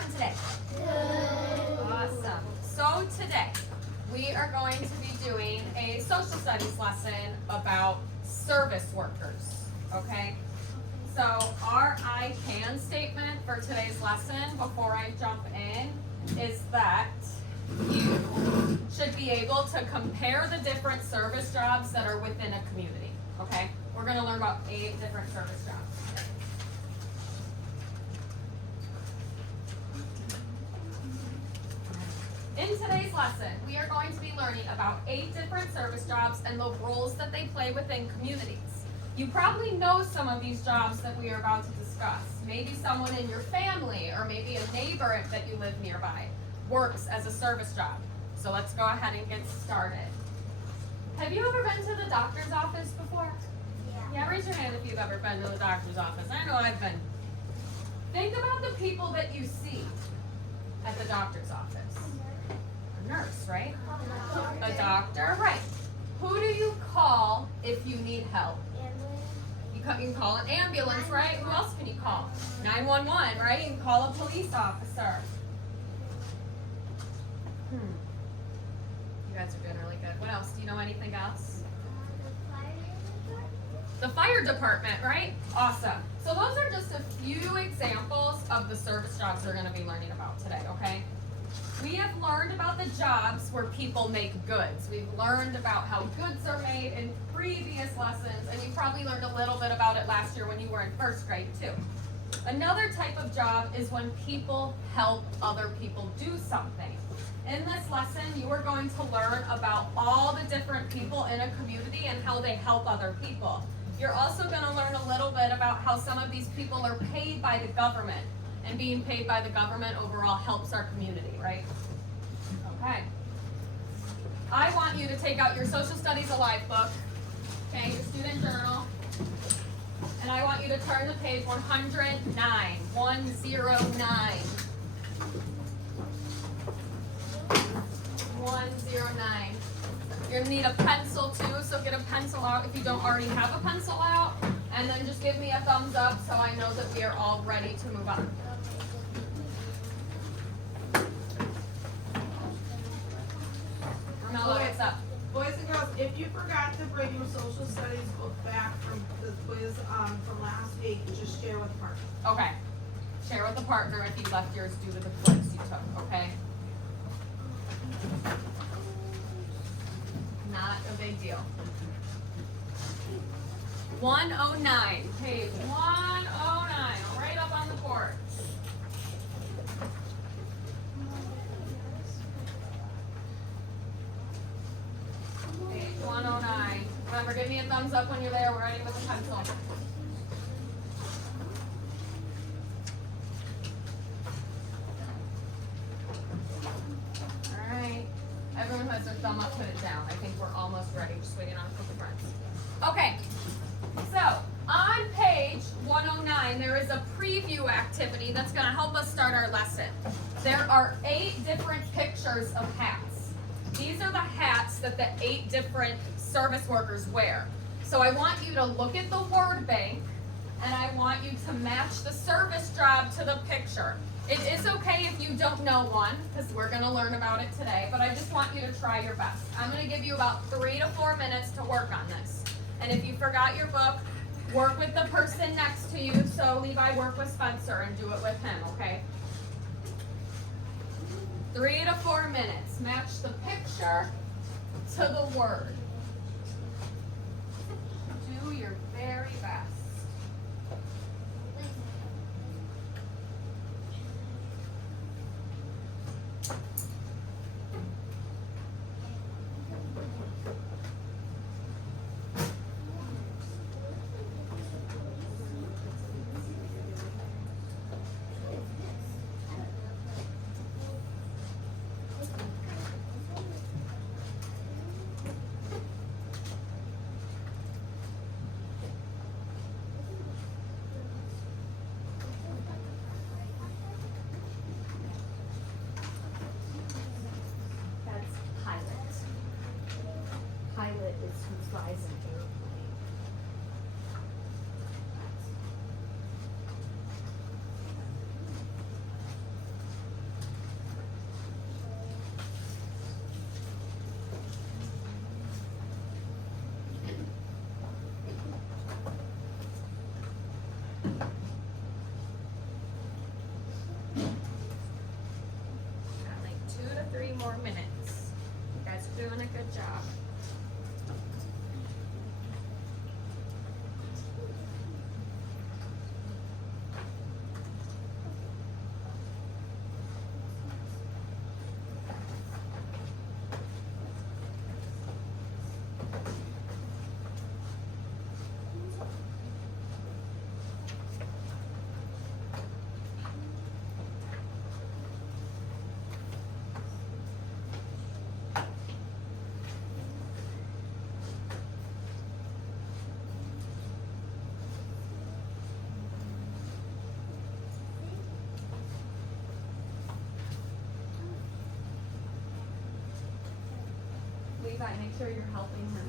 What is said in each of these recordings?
doing today? Good. Awesome. So today, we are going to be doing a social studies lesson about service workers, okay? So our I can statement for today's lesson, before I jump in, is that you should be able to compare the different service jobs that are within a community, okay? We're going to learn about 8 different service jobs. In today's lesson, we are going to be learning about 8 different service jobs and the roles that they play within communities. You probably know some of these jobs that we are about to discuss. Maybe someone in your family or maybe a neighbor that you live nearby works as a service job. So let's go ahead and get started. Have you ever been to the doctor's office before? Yeah, raise your hand if you've ever been to the doctor's office. I know I've been. Think about the people that you see at the doctor's office. A nurse, right? A doctor, right. Who do you call if you need help? You can call an ambulance, right? Who else can you call? 911, right? You can call a police officer. You guys are doing really good. What else? Do you know anything else? The fire department, right? Awesome. So those are just a few examples of the service jobs we're going to be learning about today, okay? We have learned about the jobs where people make goods. We've learned about how goods are made in previous lessons, and you probably learned a little bit about it last year when you were in first grade too. Another type of job is when people help other people do something. In this lesson, you are going to learn about all the different people in a community and how they help other people. You're also going to learn a little bit about how some of these people are paid by the government. And being paid by the government overall helps our community, right? Okay. I want you to take out your Social Studies Alive book, okay, your student journal, and I want you to turn to page 109, 109. 109. You're going to need a pencil too, so get a pencil out if you don't already have a pencil out, and then just give me a thumbs up so I know that we are all ready to move on. Okay. What's up? Boys and girls, if you forgot to bring your social studies book back from the quiz from last week, just share with a partner. Okay. Share with a partner if you left yours due to the quiz you took, okay? Not a big deal. 109, page 109, right up on the board. Page 109. Remember, give me a thumbs up when you're there. We're ready with a pencil. Alright. Everyone who has their thumb up, put it down. I think we're almost ready. Just waiting on a couple friends. Okay. So, on page 109, there is a preview activity that's going to help us start our lesson. There are 8 different pictures of hats. These are the hats that the 8 different service workers wear. So I want you to look at the word bank, and I want you to match the service job to the picture. It is okay if you don't know one, because we're going to learn about it today, but I just want you to try your best. I'm going to give you about 3 to 4 minutes to work on this. And if you forgot your book, work with the person next to you. So Levi, work with Spencer and do it with him, okay? 3 to 4 minutes. Match the picture to the word. Do your very best. Pilot is who flies an airplane. Ava, make sure you're helping her, okay?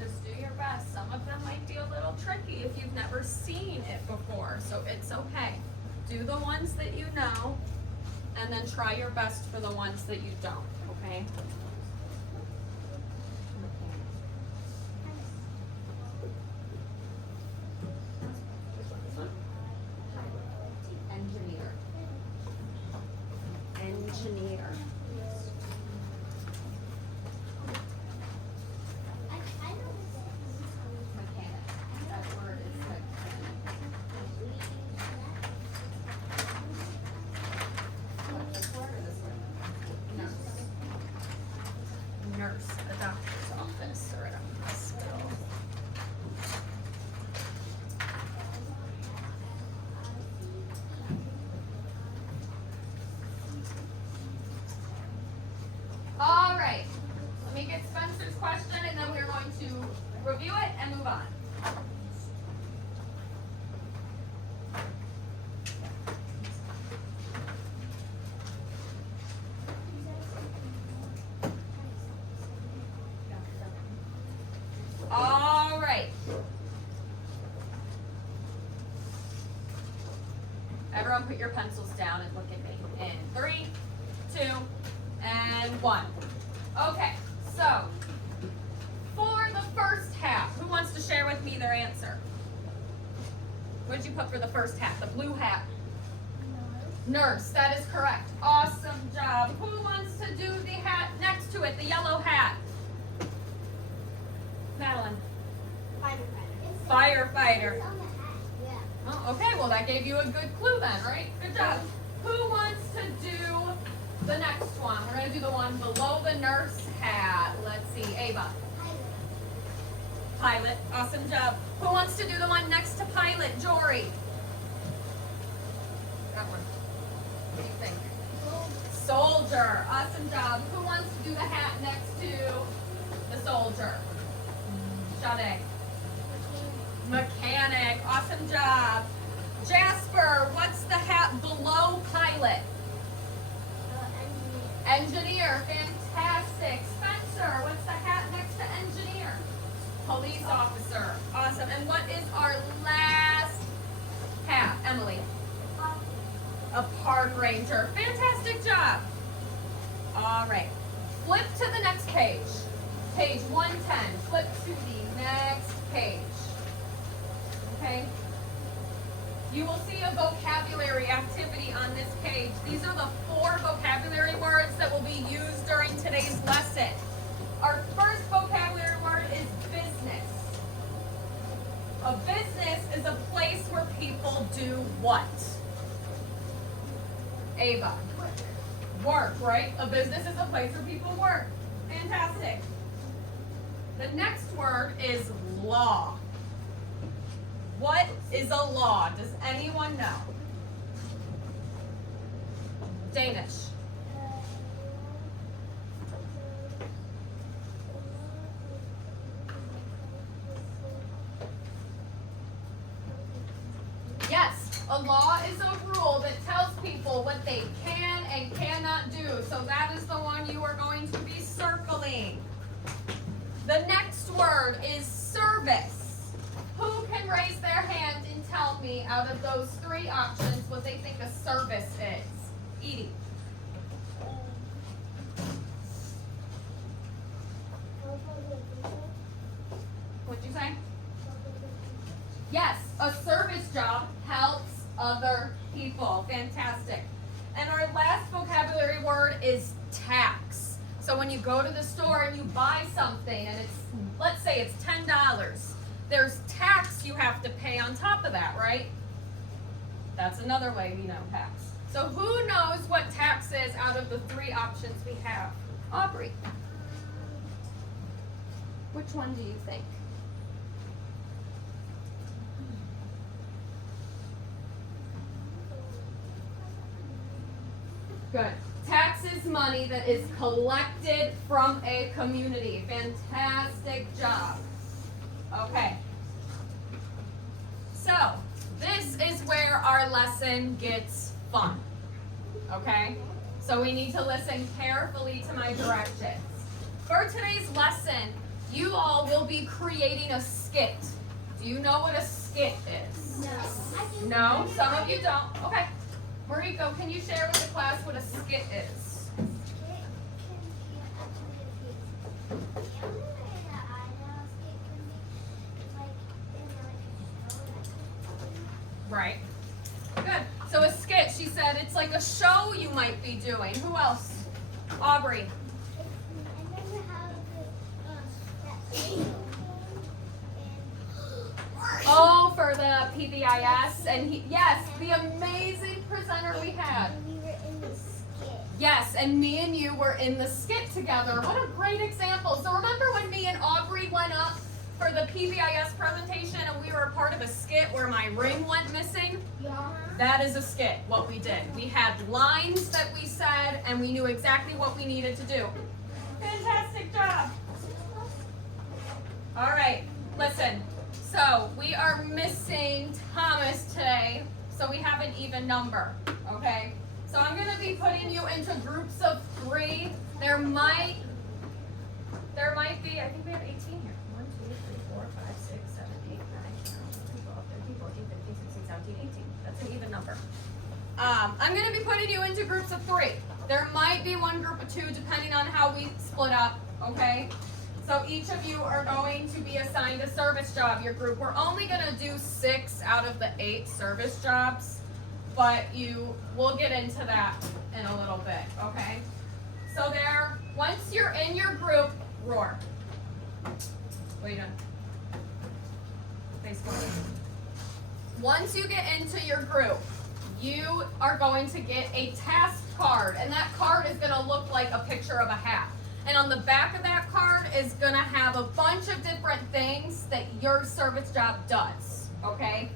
Just do your best. Some of them might be a little tricky if you've never seen it before, so it's okay. Do the ones that you know, and then try your best for the ones that you don't, okay? Engineer. Engineer. Mechanic. That word is mechanic. What, this word or this word? Nurse. Nurse, a doctor's office or at a hospital. All right, let me get Spencer's question and then we're going to review it and move on. All right. Everyone put your pencils down and look at me. In 3, 2, and 1. Okay, so for the first half, who wants to share with me their answer? What did you put for the first half? The blue hat. Nurse, that is correct. Awesome job. Who wants to do the hat next to it, the yellow hat? Madeline. Firefighter. Oh, okay, well that gave you a good clue then, right? Good job. Who wants to do the next one? We're going to do the one below the nurse hat. Let's see, Ava. Pilot. Awesome job. Who wants to do the one next to pilot? Jory. That one. What do you think? Soldier. Awesome job. Who wants to do the hat next to the soldier? Sade. Mechanic. Awesome job. Jasper, what's the hat below pilot? Engineer. Fantastic. Spencer, what's the hat next to engineer? Police officer. Awesome. And what is our last hat? Emily. A park ranger. Fantastic job. All right. Flip to the next page. Page 110. Flip to the next page. Okay? You will see a vocabulary activity on this page. These are the 4 vocabulary words that will be used during today's lesson. Our first vocabulary word is business. A business is a place where people do what? Ava. Work, right? A business is a place where people work. Fantastic. The next word is law. What is a law? Does anyone know? Danish. Yes, a law is a rule that tells people what they can and cannot do. So that is the one you are going to be circling. The next word is service. Who can raise their hand and tell me out of those 3 options what they think a service is? Edie. What'd you say? Yes, a service job helps other people. Fantastic. And our last vocabulary word is tax. So when you go to the store and you buy something and it's, let's say it's $10, there's tax you have to pay on top of that, right? That's another way we know tax. So who knows what tax is out of the 3 options we have? Aubrey. Which one do you think? Good. Tax is money that is collected from a community. Fantastic job. Okay. So, this is where our lesson gets fun. Okay? So we need to listen carefully to my directions. For today's lesson, you all will be creating a skit. Do you know what a skit is? No. No? Some of you don't? Okay. Mariko, can you share with the class what a skit is? Right. Good. So a skit, she said, it's like a show you might be doing. Who else? Aubrey. Oh, for the PBIS, and yes, the amazing presenter we had. We were in the skit. Yes, and me and you were in the skit together. What a great example. So remember when me and Aubrey went up for the PBIS presentation and we were a part of a skit where my ring went missing? Yeah. That is a skit, what we did. We had lines that we said and we knew exactly what we needed to do. Fantastic job. All right, listen. So we are missing Thomas today, so we have an even number, okay? So I'm gonna be putting you into groups of 3. There might be, I think we have 18 here. 1, 2, 3, 4, 5, 6, 7, 8, 9, 10, 11, 12, 13, 14, 15, 16, 17, 18. That's an even number. I'm gonna be putting you into groups of 3. There might be one group of 2 depending on how we split up, okay? So each of you are going to be assigned a service job, your group. We're only gonna do 6 out of the 8 service jobs, but we'll get into that in a little bit, okay? So once you're in your group, roar. What are you doing? Face forward. Once you get into your group, you are going to get a task card, and that card is gonna look like a picture of a hat. And on the back of that card is gonna have a bunch of different things that your service job does, okay?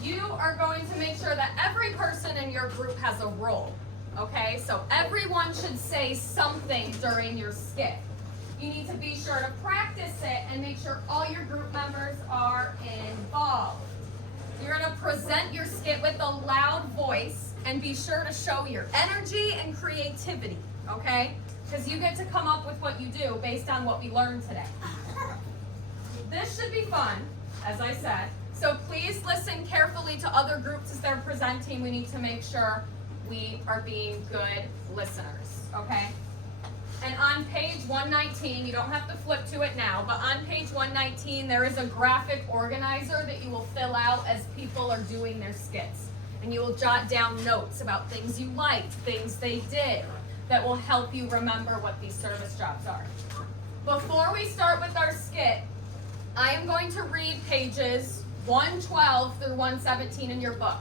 You are going to make sure that every person in your group has a role, okay? So everyone should say something during your skit. You need to be sure to practice it and make sure all your group members are involved. You're gonna present your skit with a loud voice and be sure to show your energy and creativity, okay? Because you get to come up with what you do based on what we learned today. This should be fun, as I said. So please listen carefully to other groups as they're presenting. We need to make sure we are being good listeners, okay? And on page 119, you don't have to flip to it now, but on page 119, there is a graphic organizer that you will fill out as people are doing their skits. And you will jot down notes about things you liked, things they did, that will help you remember what these service jobs are. Before we start with our skit, I am going to read pages 112 through 117 in your book,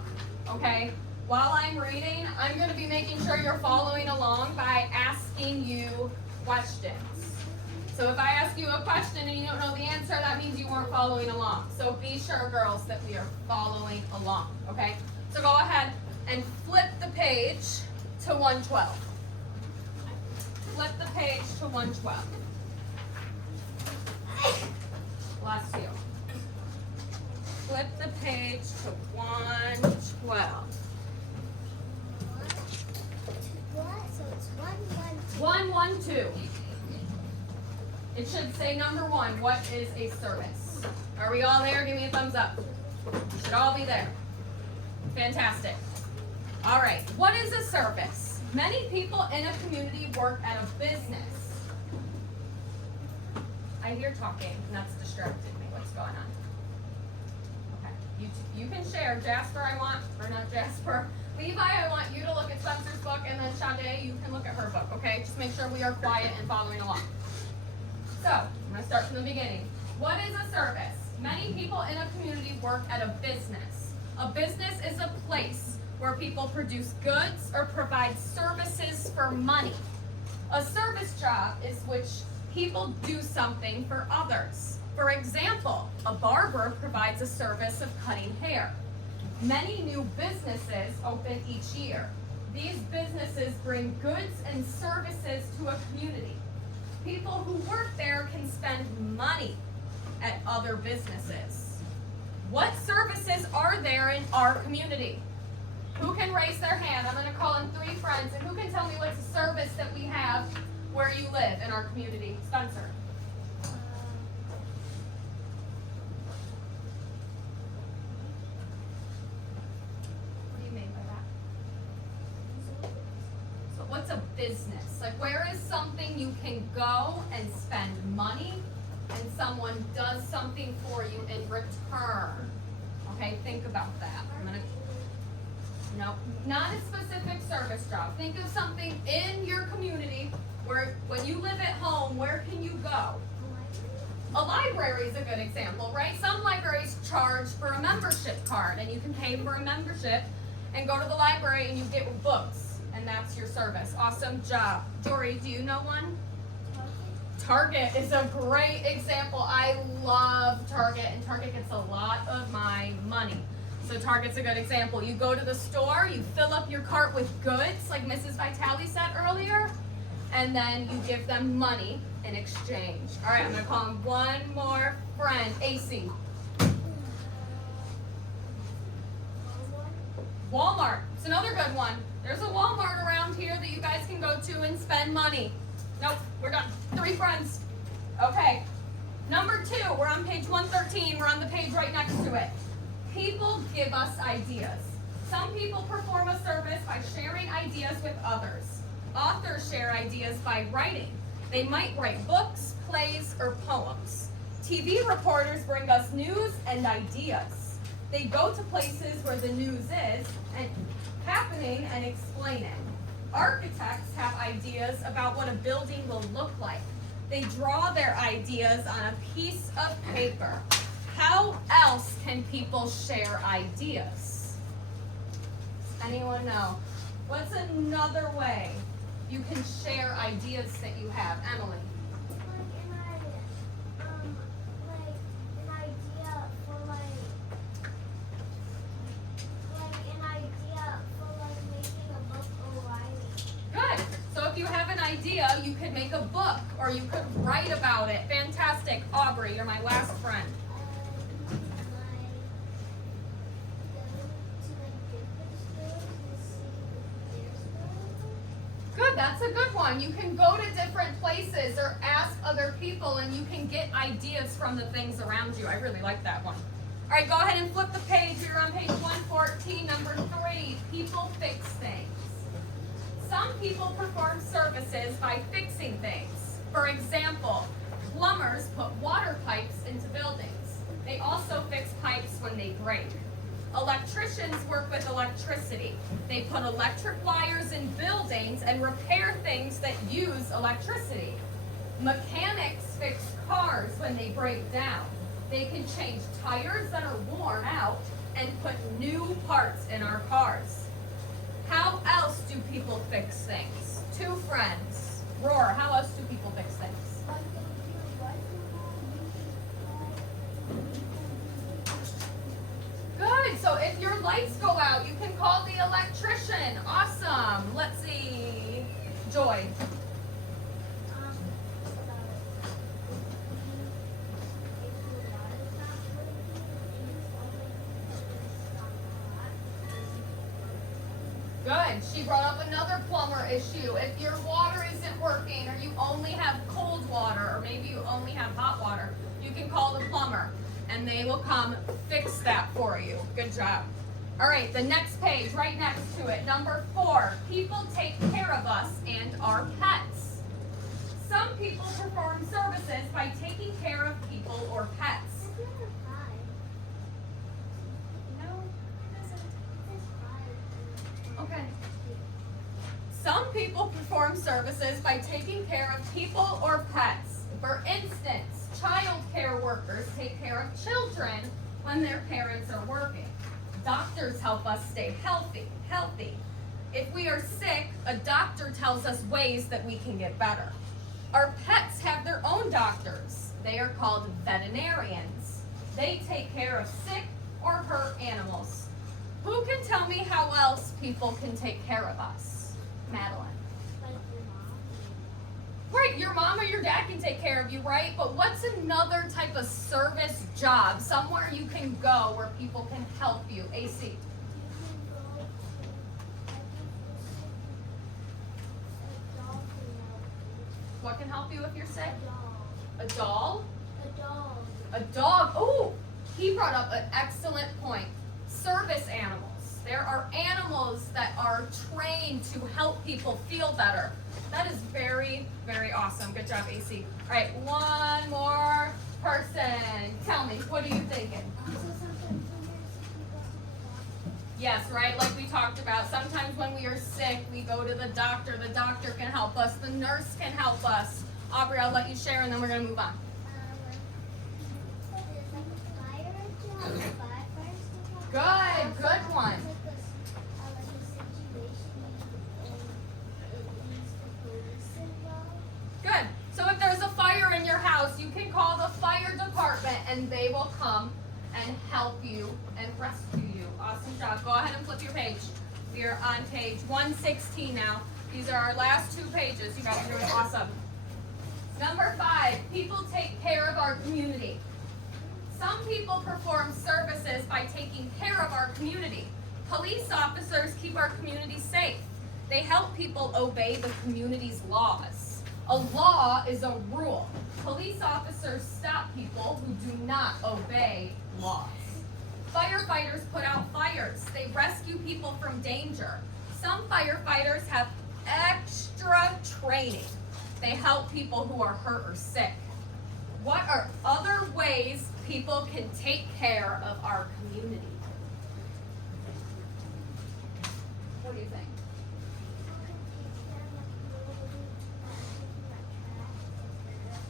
okay? While I'm reading, I'm going to be making sure you're following along by asking you questions. So if I ask you a question and you don't know the answer, that means you weren't following along. So be sure, girls, that we are following along, okay? So go ahead and flip the page to 112. Flip the page to 112. Bless you. Flip the page to 112. What? So it's 112. 112. It should say number 1, what is a service? Are we all there? Give me a thumbs up. You should all be there. Fantastic. All right, what is a service? Many people in a community work at a business. I hear talking, and that's distracted me. What's going on? Okay, you can share. Jasper, or not Jasper. Levi, I want you to look at Spencer's book, and then Sade, you can look at her book, okay? Just make sure we are quiet and following along. So, I'm gonna start from the beginning. What is a service? Many people in a community work at a business. A business is a place where people produce goods or provide services for money. A service job is which people do something for others. For example, a barber provides a service of cutting hair. Many new businesses open each year. These businesses bring goods and services to a community. People who work there can spend money at other businesses. What services are there in our community? Who can raise their hand? I'm going to call in 3 friends, and who can tell me what's a service that we have where you live in our community? Spencer. What do you mean by that? So what's a business? Like, where is something you can go and spend money and someone does something for you in return? Okay, think about that. No, not a specific service job. Think of something in your community where when you live at home, where can you go? A library is a good example, right? Some libraries charge for a membership card, and you can pay for a membership and go to the library and you get books, and that's your service. Awesome job. Dory, do you know one? Target is a great example. I love Target, and Target gets a lot of my money. So Target's a good example. You go to the store, you fill up your cart with goods, like Mrs. Vitale said earlier, and then you give them money in exchange. All right, I'm gonna call in one more friend, AC. Walmart, it's another good one. There's a Walmart around here that you guys can go to and spend money. Nope, we're done. 3 friends. Okay, number 2, we're on page 113. We're on the page right next to it. People give us ideas. Some people perform a service by sharing ideas with others. Authors share ideas by writing. They might write books, plays, or poems. TV reporters bring us news and ideas. They go to places where the news is and happening and explain it. Architects have ideas about what a building will look like. They draw their ideas on a piece of paper. How else can people share ideas? Does anyone know? What's another way you can share ideas that you have? Emily. Good. So if you have an idea, you could make a book or you could write about it. Fantastic. Aubrey, you're my last friend. Good, that's a good one. You can go to different places or ask other people and you can get ideas from the things around you. I really like that one. All right, go ahead and flip the page. You're on page 114, number 3. People fix things. Some people perform services by fixing things. For example, plumbers put water pipes into buildings. They also fix pipes when they break. Electricians work with electricity. They put electric wires in buildings and repair things that use electricity. Mechanics fix cars when they break down. They can change tires that are worn out and put new parts in our cars. How else do people fix things? 2 friends. Roar, how else do people fix things? Good, so if your lights go out, you can call the electrician. Awesome. Let's see. Joy. Good. She brought up another plumber issue. If your water isn't working or you only have cold water or maybe you only have hot water, you can call the plumber and they will come fix that for you. Good job. All right, the next page right next to it, number 4. People take care of us and our pets. Some people perform services by taking care of people or pets. Okay. Some people perform services by taking care of people or pets. For instance, child care workers take care of children when their parents are working. Doctors help us stay healthy. If we are sick, a doctor tells us ways that we can get better. Our pets have their own doctors. They are called veterinarians. They take care of sick or hurt animals. Who can tell me how else people can take care of us? Madeline. Like your mom. Right, your mom or your dad can take care of you, right? But what's another type of service job? Somewhere you can go where people can help you. AC. You can go to, a doll can help you. What can help you if you're sick? A A doll? doll. A dog. Oh, he brought up an excellent point. Service animals. There are animals that are trained to help people feel better. That is very, very awesome. Good job, AC. All right, one more person. Tell me, what are you thinking? Also, sometimes when you're sick, you go to the doctor. Yes, right, like we talked about. Sometimes when we are sick, we go to the doctor. The doctor can help us. The nurse can help us. Aubrey, I'll let you share, and then we're going to move on. There's like a fire job, firefighters. Good one. Like a situation and it needs the police involved. Good. So if there's a fire in your house, you can call the fire department and they will come and help you and rescue you. Awesome job. Go ahead and flip your page. We are on page 116 now. These are our last 2 pages. You guys are doing awesome. Number 5, people take care of our community. Some people perform services by taking care of our community. Police officers keep our community safe. They help people obey the community's laws. A law is a rule. Police officers stop people who do not obey laws. Firefighters put out fires. They rescue people from danger. Some firefighters have extra training. They help people who are hurt or sick. What are other ways people can take care of our community? What do you think?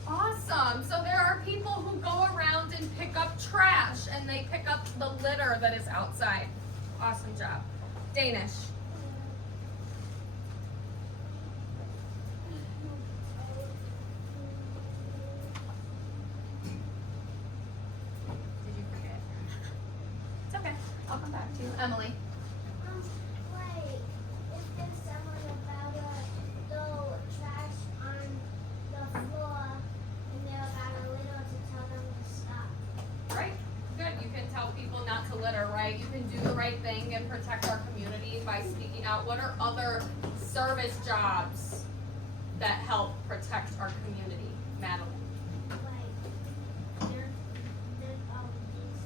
Awesome. So there are people who go around and pick up trash and they pick up the litter that is outside. Awesome job. Danish. Did you forget? It's okay. I'll come back to you. Emily. Wait, if there's someone about to throw trash on the floor and they're about a little to tell them to stop. Right? Good. You can tell people not to litter, right? You can do the right thing and protect our community by speaking out. What are other service jobs that help protect our community? Madeline. Like, there's these,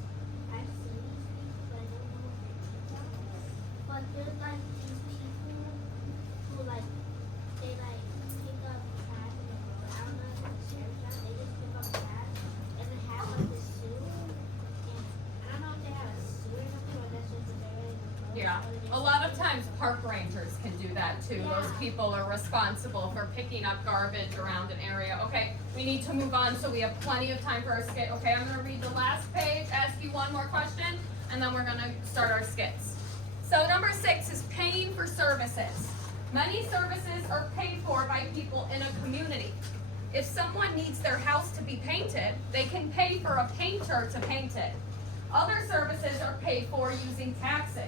I've seen these people, but I don't know if it's but there's like these people who like, they like pick up trash in the road. I don't know if it's sheriff's job, they just pick up trash and they have like this suit. And I don't know if they have a suit or something, or that's just a very Yeah. A lot of times park rangers can do that too. Those people are responsible for picking up garbage around an area. Okay, we need to move on so we have plenty of time for our skit. Okay, I'm gonna read the last page, ask you one more question, and then we're gonna start our skits. So number 6 is paying for services. Many services are paid for by people in a community. If someone needs their house to be painted, they can pay for a painter to paint it. Other services are paid for using taxes.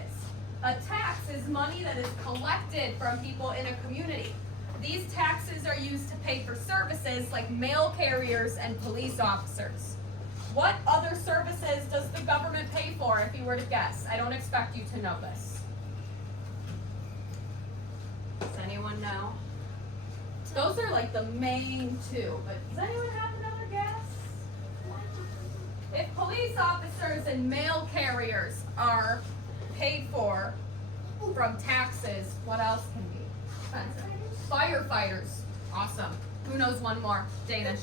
A tax is money that is collected from people in a community. These taxes are used to pay for services like mail carriers and police officers. What other services does the government pay for, if you were to guess? I don't expect you to know this. Does anyone know? Those are like the main 2, but does anyone have another guess? If police officers and mail carriers are paid for from taxes, what else can be expensive? Firefighters. Awesome. Who knows one more? Danish.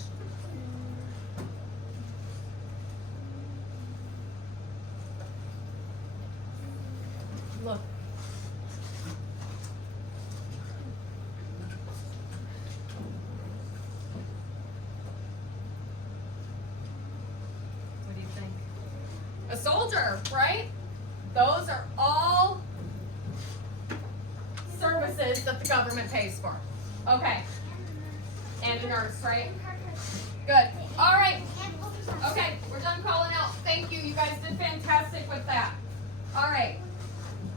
Look. What do you think? A soldier, right? Those are all services that the government pays for. Okay. And a nurse, right? Good. All right. Okay, we're done calling out. Thank you. You guys did fantastic with that. All right.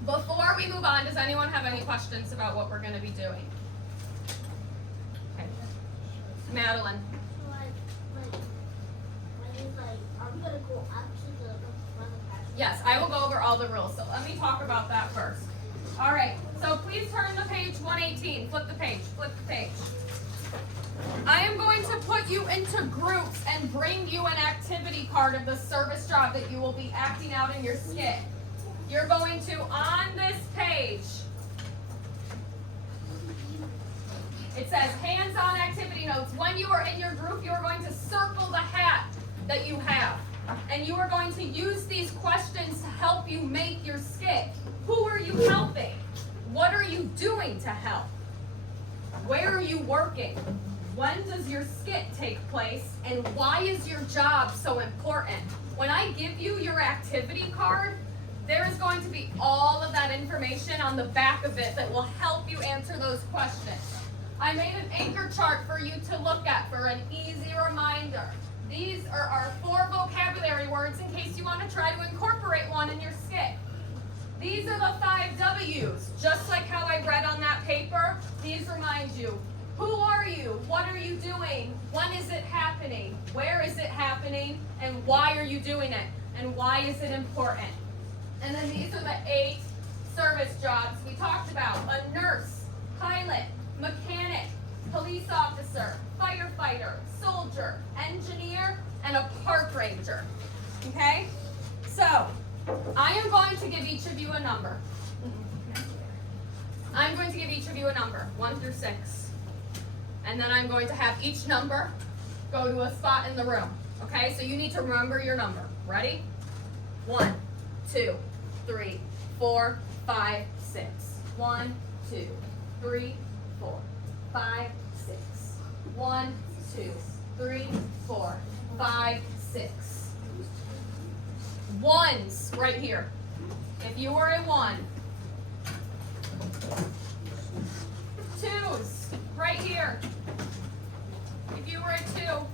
Before we move on, does anyone have any questions about what we're going to be doing? Okay. Madeline. Are we gonna go up to the front of the classroom? Yes, I will go over all the rules. So let me talk about that first. All right. So please turn to page 118. Flip the page. Flip the page. I am going to put you into groups and bring you an activity card of the service job that you will be acting out in your skit. You're going to, on this page, it says hands-on activity notes. When you are in your group, you are going to circle the hat that you have. And you are going to use these questions to help you make your skit. Who are you helping? What are you doing to help? Where are you working? When does your skit take place? And why is your job so important? When I give you your activity card, there is going to be all of that information on the back of it that will help you answer those questions. I made an anchor chart for you to look at for an easy reminder. These are our 4 vocabulary words in case you want to try to incorporate one in your skit. These are the 5 W's. Just like how I read on that paper, these remind you, who are you? What are you doing? When is it happening? Where is it happening? And why are you doing it? And why is it important? And then these are the 8 service jobs we talked about. A nurse, pilot, mechanic, police officer, firefighter, soldier, engineer, and a park ranger. Okay? So, I am going to give each of you a number. I'm going to give each of you a number, 1 through 6. And then I'm going to have each number go to a spot in the room. Okay? So you need to remember your number. Ready? 1, 2, 3, 4, 5, 6. 1, 2, 3, 4, 5, 6. 1, 2, 3, 4, 5, 6. Ones right here. If you were a 1. 2s right here. If you were a 2.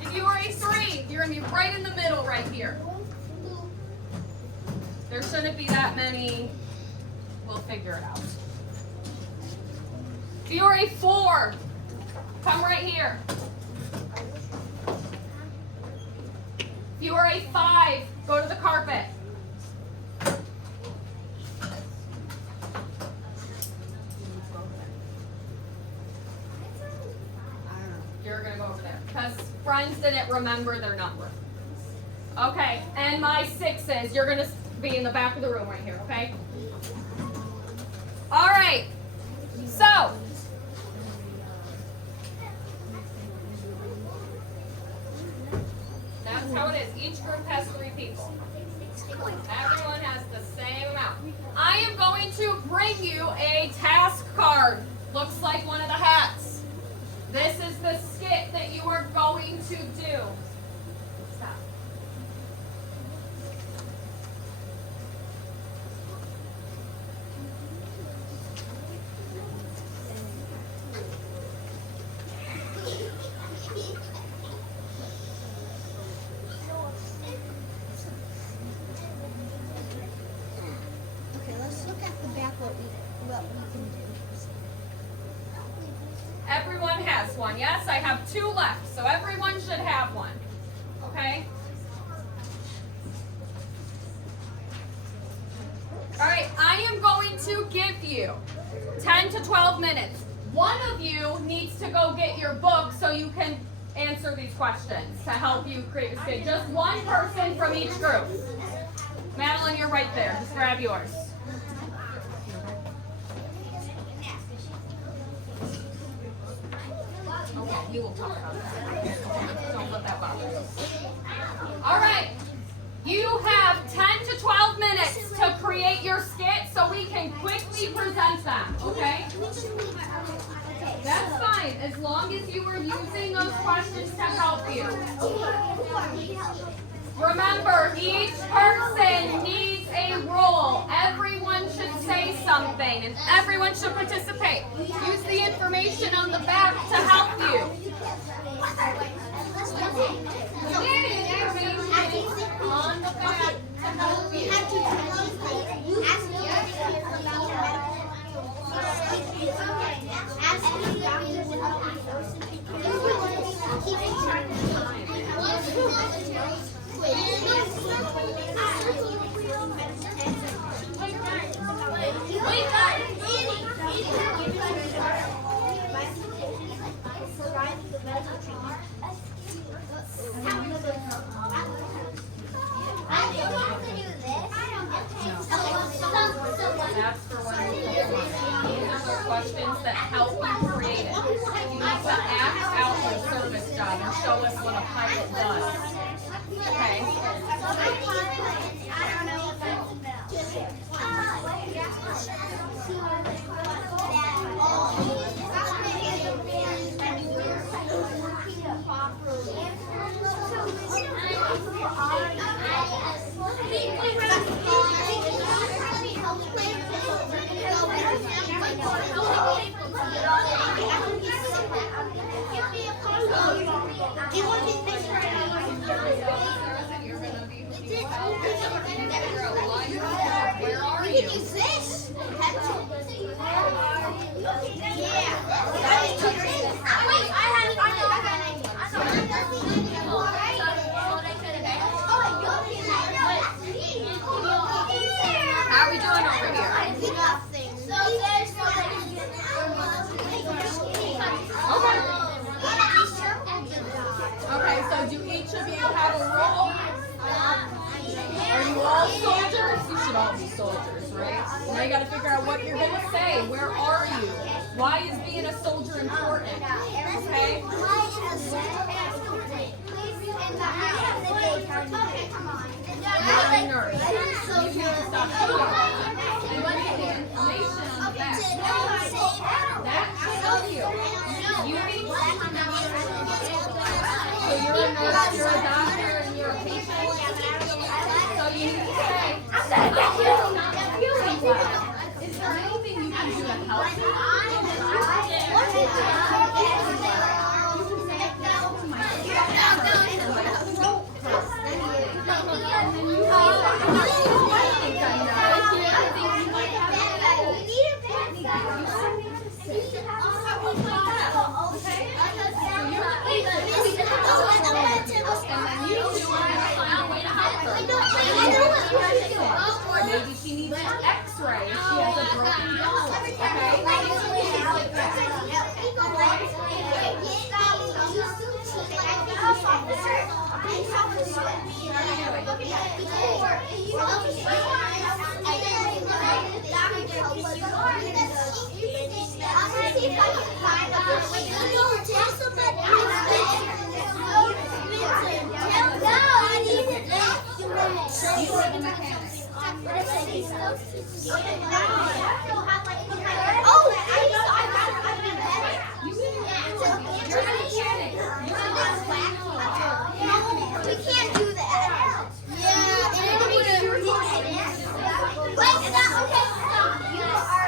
If you were a 3, you're going to be right in the middle right here. There shouldn't be that many. We'll figure it out. If you were a 4, come right here. If you are a 5, go to the carpet. You're going to go over there because friends didn't remember their number. Okay, and my 6s, you're going to be in the back of the room right here, okay? All right, so that's how it is. Each group has 3 people. Everyone has the same amount. I am going to bring you a task card. Looks like one of the hats. This is the skit that you are going to do. Stop. Okay, let's look at the back what we can do. Everyone has one, yes? I have 2 left, so everyone should have one. Okay? All right, I am going to give you 10 to 12 minutes. One of you needs to go get your book so you can answer these questions to help you create a skit. Just one person from each group. Madeline, you're right there. Just grab yours. Okay, we will talk about that. Don't let that bother you. All right. You have 10 to 12 minutes to create your skit so we can quickly present them, okay? That's fine, as long as you are using those questions to help you. Remember, each person needs a role. Everyone should say something and everyone should participate. Use the information on the back to help you. On the back to help you. That's for when these are questions that help you create it. You need to act out your service job and show us what a pilot does. Okay? Where are you? How are we doing over here? Okay, so do each of you have a role? Are you all soldiers? You should all be soldiers, right? Now you gotta figure out what you're gonna say. Where are you? Why is being a soldier important? Okay? You're a nurse. You need to stop doing that. And look at the information on the back. That should tell you. You need to. So you're a nurse, you're a doctor, and you're a patient. So you need to say, I'm not feeling well. Is there anything you can do to help me? Maybe she needs an x-ray. She has a broken bone. We can't do that. Yeah, wait, stop, okay, stop. You are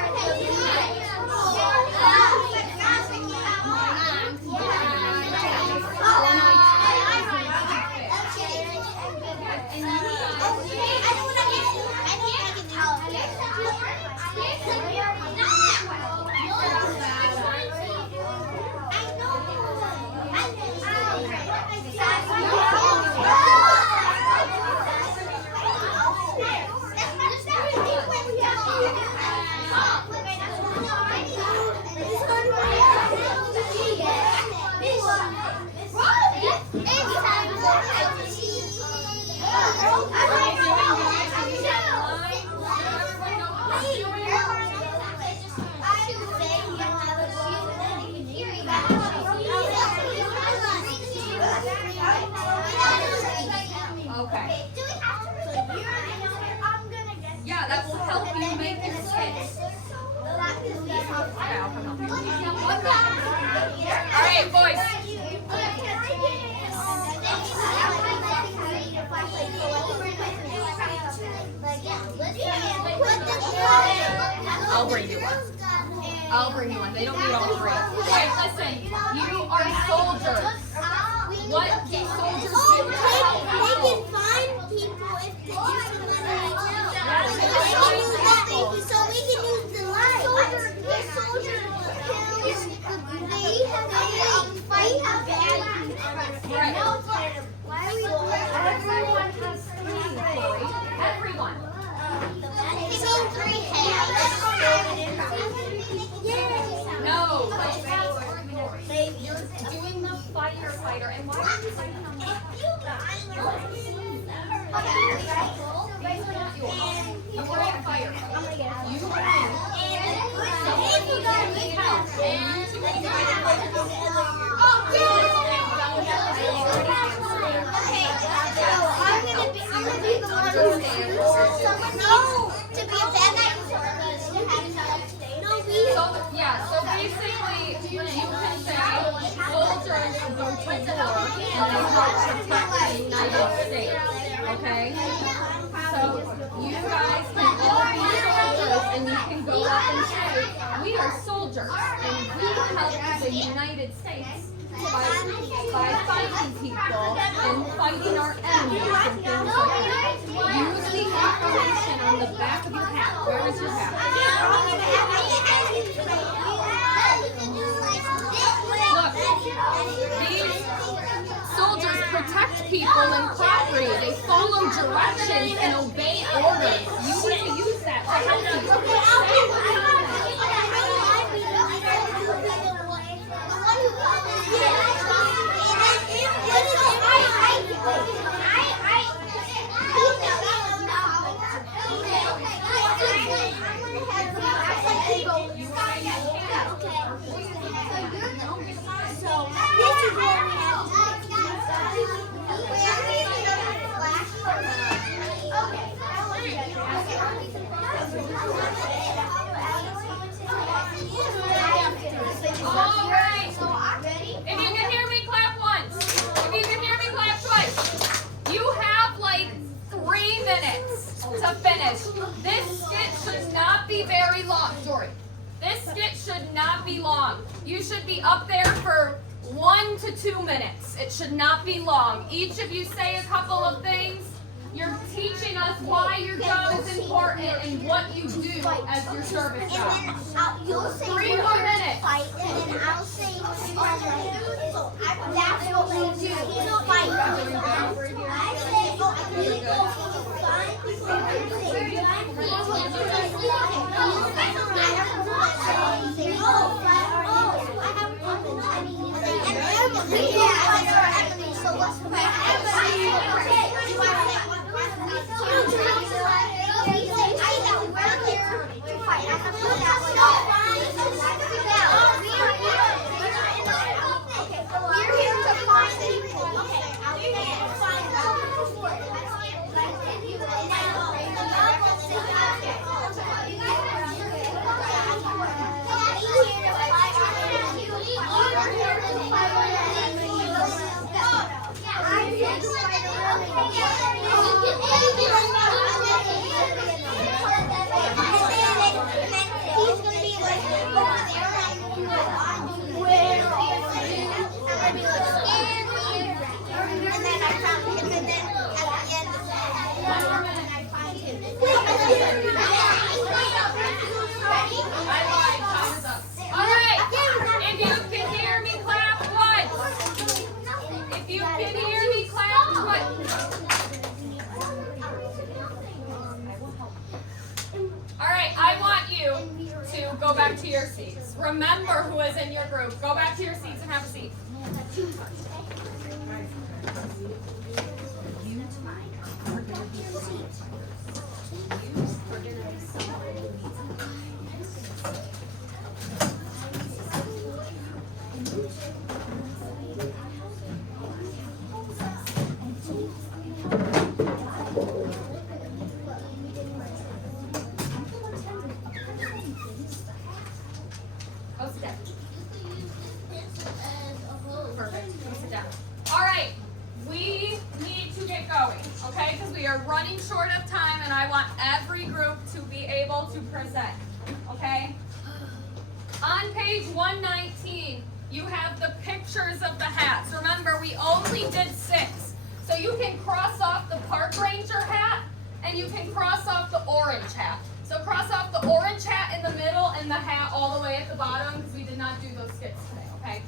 Okay. Yeah, that will help you make your skits. All right, boys. I'll bring you one. I'll bring you one. They don't need all three. Wait, listen. You are soldiers. What do soldiers do to help They people? can find people if they use the money Yes, they can find people. so we can use the light. Soldiers fight bad people. Right. Why are we Everyone has three, Corey. Everyone. No, like that's you're doing the firefighter, and why are you fighting on the You were a firefighter. You were someone who needed help, and you two were So basically, you can say soldiers go to war and they help protect the United States. Okay? So you guys can all be soldiers and you can go up and say, we are soldiers and we help the United States by fighting people and fighting our enemies and things like that. Use the information on the back of your hat. Where is your hat? Look, these soldiers protect people and property. They follow directions and obey orders. You need to use that to help Alright. If you can hear me, clap once. If you can hear me, clap twice. You have like 3 minutes to finish. This skit should not be very long, Jory. This skit should not be long. You should be up there for 1 to 2 minutes. It should not be long. Each of you say a couple of things. You're teaching us why your job is important and what you do as your service job. You'll say 3 more minutes. fight, and then I'll say that's what we do. Fight. I say, you go find people. So what's the Go back to your seats. Remember who is in your group. Go back to your seats and have a seat. Go sit down. Perfect. Go sit down. All right. We need to get going, okay? Because we are running short of time and I want every group to be able to present, okay? okay? On page 119, you have the pictures of the hats. Remember, we only did 6. So you can cross off the park ranger hat, and you can cross off the orange hat. So cross off the orange hat in the middle and the hat all the way at the bottom, because we did not do those skits today, okay?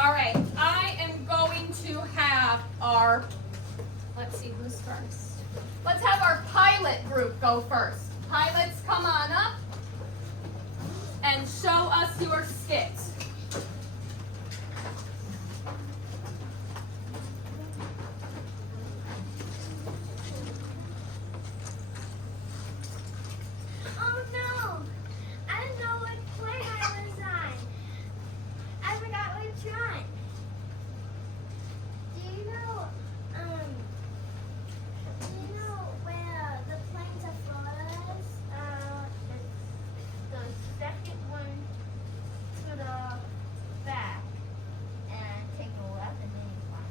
All right, I am going to have our, let's see who's first. Let's have our pilot group go first. Pilots, come on up and show us your skit. Oh no! I didn't know what plane I was on. I forgot which one. Do you know where the planes of Florida is? The second one to the back. And take a left and then you fly.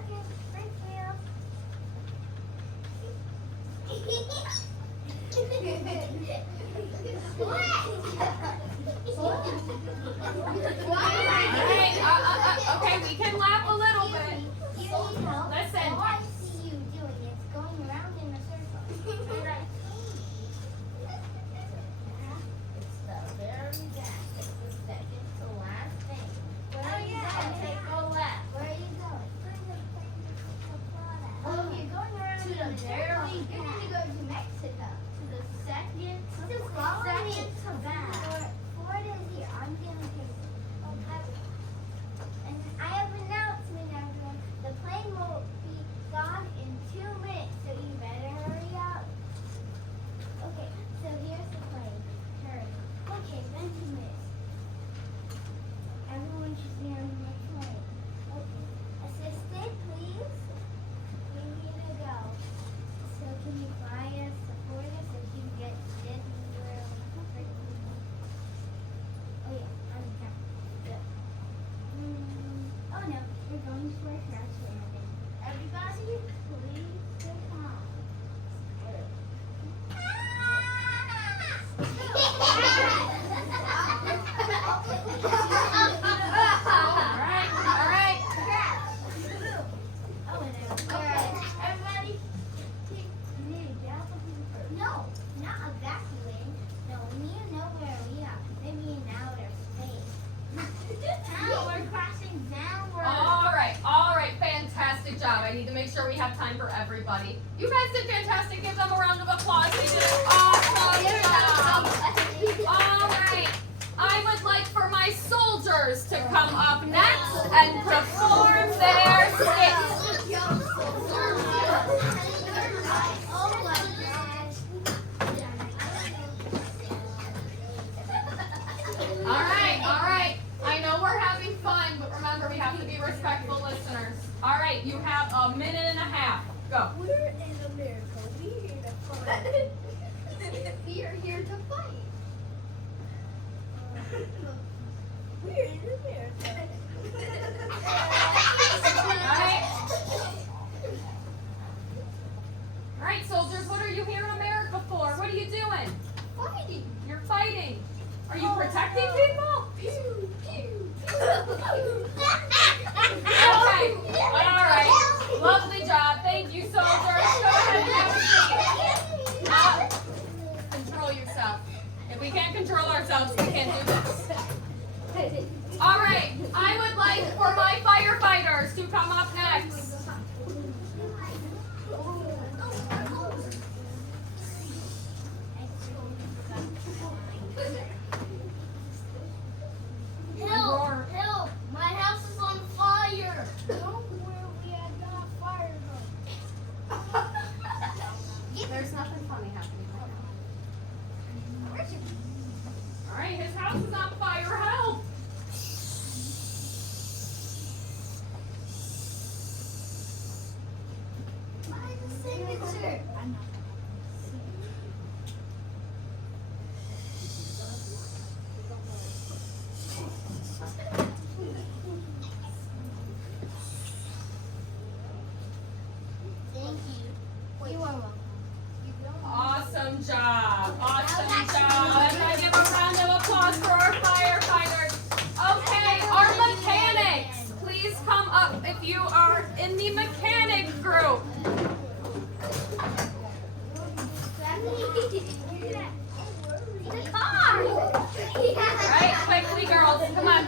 Okay, thank Okay, we can laugh a little bit. Listen. All I see you doing is going around in a circle. And I it's the very back. It's the second to last thing. Where are you going? Take a left. Where are you going? Oh, you're going around to the very back. You're going to go to Mexico. To the second to back. Florida is here. I'm going to take and I have an announcement, everyone. The plane will be gone in 2 minutes, so you better hurry up. Okay, so here's the plane. Hurry. Okay, it's been 2 minutes. Everyone should be on the plane. Okay. Assistant, please. We need to go. So can you fly us, support us, if you get this room? Oh yeah, I'm done. Good. Oh no, we're going to our crash landing. Everybody, please sit calm. All right. Oh, and everybody, you need to get out the plane first. No, not evacuating. No, we need to know where we are. Maybe in outer space. Now we're crashing downward. All right, fantastic job. I need to make sure we have time for everybody. You guys did fantastic. Give them a round of applause. They did an awesome job. All right, I would like for my soldiers to come up next and perform their skit. Oh my gosh. All right. I know we're having fun, but remember we have to be respectful listeners. All right, you have a minute and a half. Go. We're in America. We're here to fight. We are here to fight. We're in America. All right, soldiers, what are you here in America for? What are you doing? Fighting. You're fighting. Are you protecting people? Pew, pew. Okay. All right. Lovely job. Thank you, soldiers. Go ahead and have a seat. Now, control yourself. If we can't control ourselves, we can't do this. All right. I would like for my firefighters to come up next. Help! Help! My house is on fire! Don't worry, we have got fire hose. There's nothing funny happening right now. Where's your... All right, his house is on fire. Help! Mine's a signature. I'm not. Thank you. You are welcome. Awesome job. Awesome if you are in the mechanic group. The car! Alright, quickly girls, come on.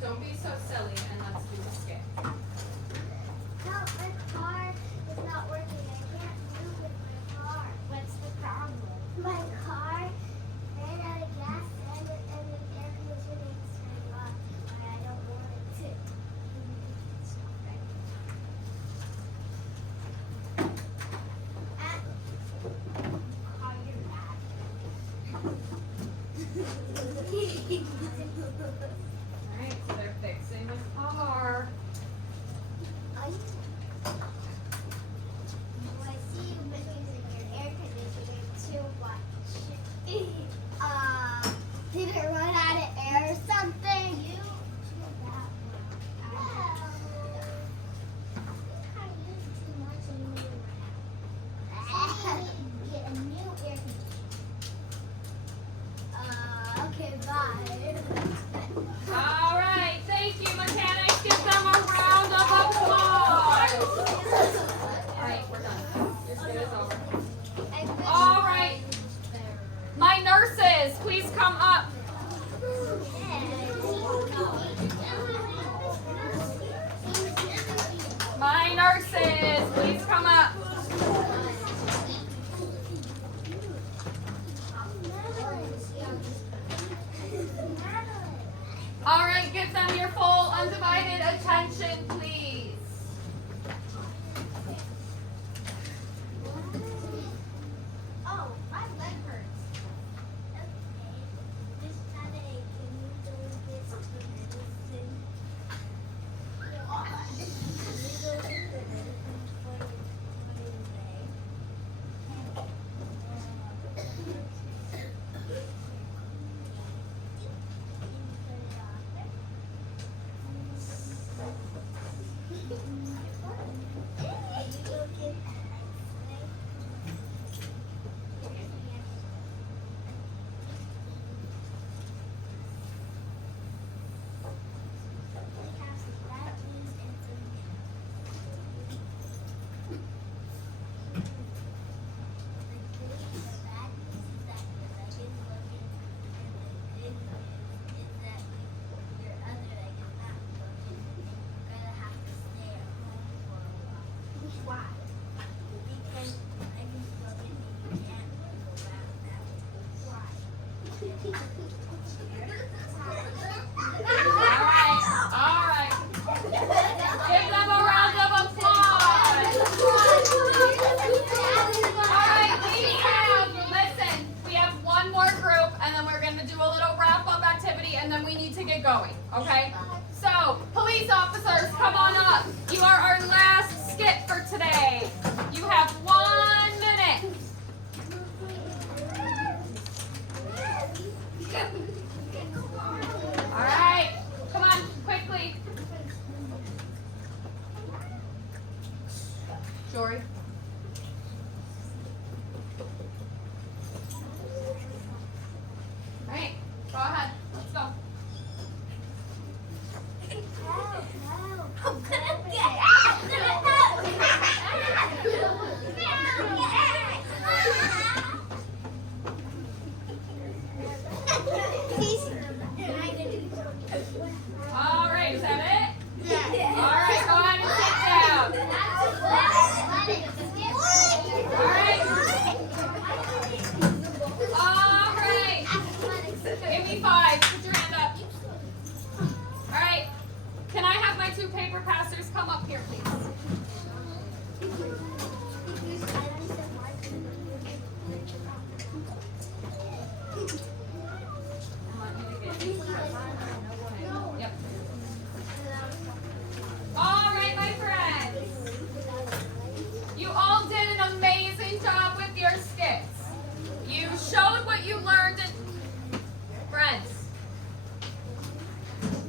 Don't be so silly and let's do the skit. No, my car is not working. I can't move with my car. What's the problem? My car ran out of gas and the air conditioning is turning off. And I don't want it to. Stop right now. Call your dad. Alright, so they're fixing the car. I see you using your air conditioner too much. Did it run out of air or something? You too that one. You can't use it too much and you will run out. Get a new air conditioner. Okay, bye. Alright, thank you, mechanics. Give them a round of applause. Alright, we're done. Your skit is over. Alright. My nurses, please come up. My nurses, please come up. Alright, give them your full undivided attention, please. Oh, my leg hurts. Okay. Miss Tade, can you go get some medicine? Can you go get the medicine for your leg? Why? Because I can still get me you can't go around that. Why? Alright. Give them a round of applause. Alright, we have one more group and then we're going to do a little wrap-up activity and then we need to get going, okay? So, police officers, come on up. You are our last skit for today. You have 1 minute. Alright, come on, quickly. Jory. Alright, go ahead. Let's go. I'm gonna get Alright, is that it? Alright, go ahead and sit down. Alright. Alright. Give me 5. Put your hand up. Alright. Can I have my 2 paper passers come up here, please? Yep. Alright, my friends. You all did an amazing job with your skits. You showed what you learned in... Friends.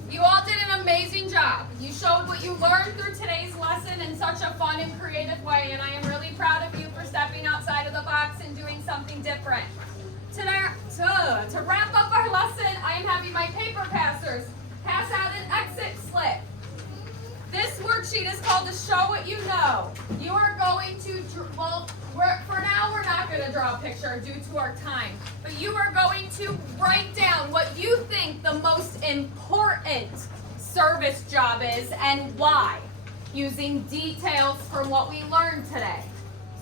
You all did an amazing job job. You showed what you learned through today's lesson in such a fun and creative way, and I am really proud of you for stepping outside of the box and doing something different. To wrap up our lesson, I am having my paper passers pass out an exit slip. This worksheet is called to show what you know. You are going to, for now we're not going to draw a picture due to our time, but you are going to write down what you think the most important service job is and why, using details from what we learned today.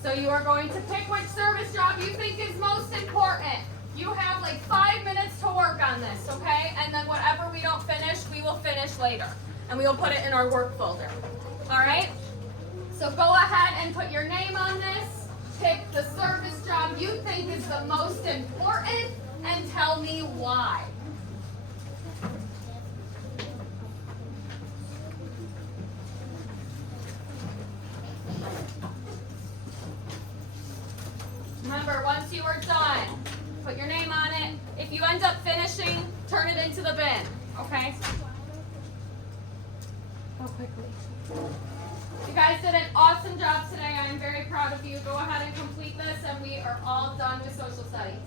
So you are going to pick which service job you think is most important. You have like 5 minutes to work on this, okay? And then whatever we don't finish, we will finish later. And we will put it in our work folder. All right? So go ahead and put your name on this. Pick the service job you think is the most important and tell me why. Remember, once you are done, put your name on it. If you end up finishing, turn it into the bin, okay? Go quickly. You guys did an awesome job today. I am very proud of you. Go ahead and complete this, and we are all done with social studies.